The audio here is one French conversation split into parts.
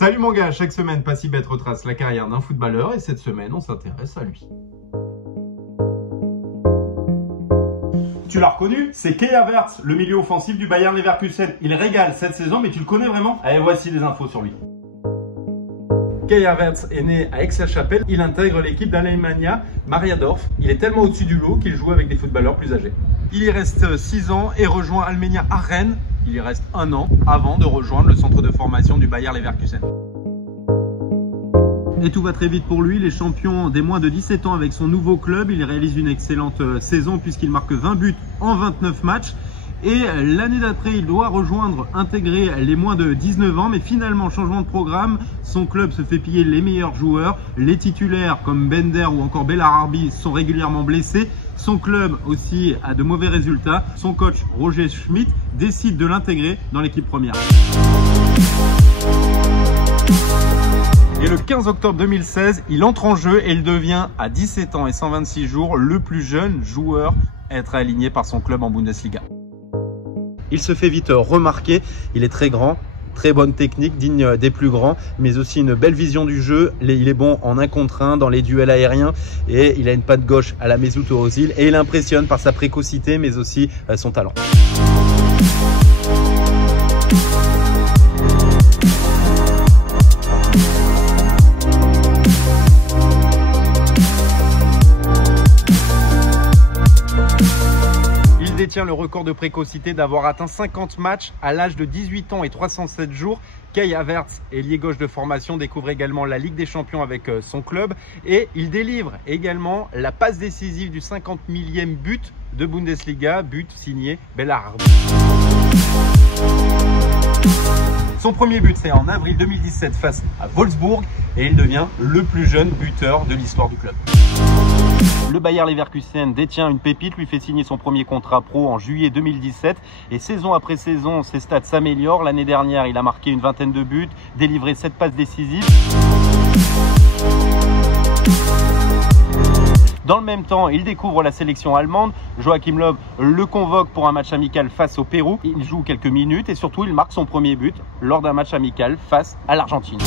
Salut mon gars, chaque semaine PassiBet retrace la carrière d'un footballeur et cette semaine on s'intéresse à lui. Tu l'as reconnu, c'est Kai Havertz, le milieu offensif du Bayer Leverkusen. Il régale cette saison, mais tu le connais vraiment? Allez, voici les infos sur lui. Kai Havertz est né à Aix-la-Chapelle. Il intègre l'équipe d'Alemannia Mariadorf. Il est tellement au-dessus du lot qu'il joue avec des footballeurs plus âgés. Il y reste 6 ans et rejoint Almenia à Rennes. Il y reste 1 an avant de rejoindre le centre de formation du Bayer Leverkusen. Et tout va très vite pour lui, il est champion des moins de 17 ans avec son nouveau club. Il réalise une excellente saison puisqu'il marque 20 buts en 29 matchs. Et l'année d'après, il doit intégrer les moins de 19 ans. Mais finalement, changement de programme, son club se fait piller les meilleurs joueurs. Les titulaires comme Bender ou encore Bellarbi sont régulièrement blessés. Son club aussi a de mauvais résultats. Son coach Roger Schmidt décide de l'intégrer dans l'équipe première. Et le 15 octobre 2016, il entre en jeu et il devient à 17 ans et 126 jours le plus jeune joueur à être aligné par son club en Bundesliga. Il se fait vite remarquer, il est très grand, très bonne technique, digne des plus grands, mais aussi une belle vision du jeu. Il est bon en 1 contre 1 dans les duels aériens et il a une patte gauche à la Mesut Özil et il impressionne par sa précocité mais aussi son talent. Il détient le record de précocité d'avoir atteint 50 matchs à l'âge de 18 ans et 307 jours. Kai Havertz, ailier gauche de formation, découvre également la Ligue des Champions avec son club et il délivre également la passe décisive du 50 millième but de Bundesliga, but signé Bellarbi. Son premier but, c'est en avril 2017 face à Wolfsburg et il devient le plus jeune buteur de l'histoire du club. Le Bayer Leverkusen détient une pépite, lui fait signer son premier contrat pro en juillet 2017 et saison après saison, ses stats s'améliorent. L'année dernière, il a marqué une vingtaine de buts, délivré 7 passes décisives. Dans le même temps, il découvre la sélection allemande. Joachim Löw le convoque pour un match amical face au Pérou. Il joue quelques minutes et surtout, il marque son premier but lors d'un match amical face à l'Argentine.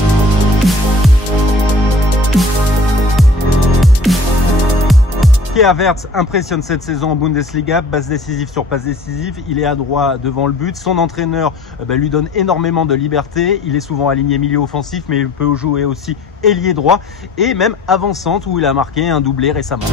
Kai Havertz impressionne cette saison en Bundesliga, passe décisive sur passe décisive, il est adroit devant le but, son entraîneur lui donne énormément de liberté, il est souvent aligné milieu offensif mais il peut jouer aussi ailier droit et même avant-centre où il a marqué un doublé récemment.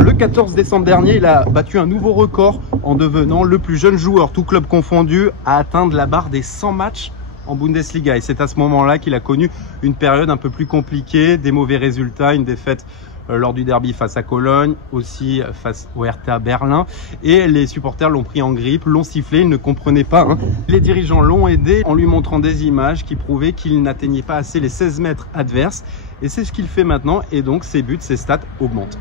Le 14 décembre dernier, il a battu un nouveau record en devenant le plus jeune joueur, tout club confondu, à atteindre la barre des 100 matchs en Bundesliga. Et c'est à ce moment-là qu'il a connu une période un peu plus compliquée, des mauvais résultats, une défaite lors du derby face à Cologne, aussi face au Hertha Berlin. Et les supporters l'ont pris en grippe, l'ont sifflé, ils ne comprenaient pas. Les dirigeants l'ont aidé en lui montrant des images qui prouvaient qu'il n'atteignait pas assez les 16 mètres adverses. Et c'est ce qu'il fait maintenant et donc ses buts, ses stats augmentent.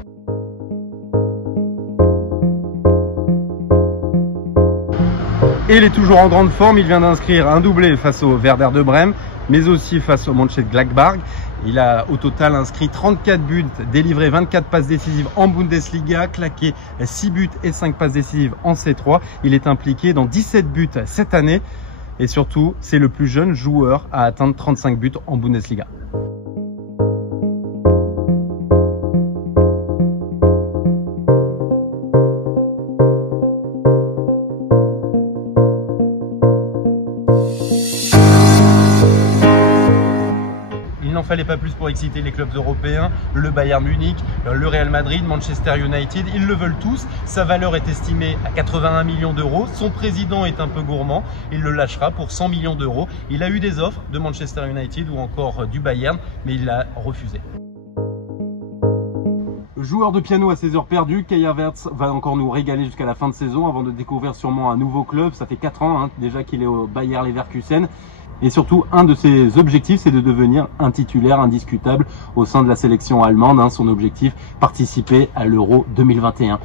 Et il est toujours en grande forme, il vient d'inscrire un doublé face au Werder de Brême, mais aussi face au Mönchengladbach. Il a au total inscrit 34 buts, délivré 24 passes décisives en Bundesliga, claqué 6 buts et 5 passes décisives en C3. Il est impliqué dans 17 buts cette année et surtout, c'est le plus jeune joueur à atteindre 35 buts en Bundesliga. Il n'en fallait pas plus pour exciter les clubs européens, le Bayern Munich, le Real Madrid, Manchester United, ils le veulent tous. Sa valeur est estimée à 81 millions d'euros. Son président est un peu gourmand, il le lâchera pour 100 millions d'euros. Il a eu des offres de Manchester United ou encore du Bayern, mais il a refusé. Joueur de piano à ses heures perdues, Kai Havertz va encore nous régaler jusqu'à la fin de saison avant de découvrir sûrement un nouveau club. Ça fait 4 ans déjà qu'il est au Bayer Leverkusen. Et surtout, un de ses objectifs, c'est de devenir un titulaire indiscutable au sein de la sélection allemande. Son objectif, participer à l'Euro 2021.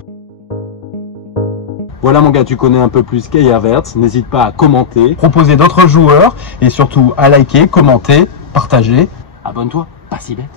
Voilà mon gars, tu connais un peu plus Kai Havertz. N'hésite pas à commenter, proposer d'autres joueurs et surtout à liker, commenter, partager. Abonne-toi, PassiBet.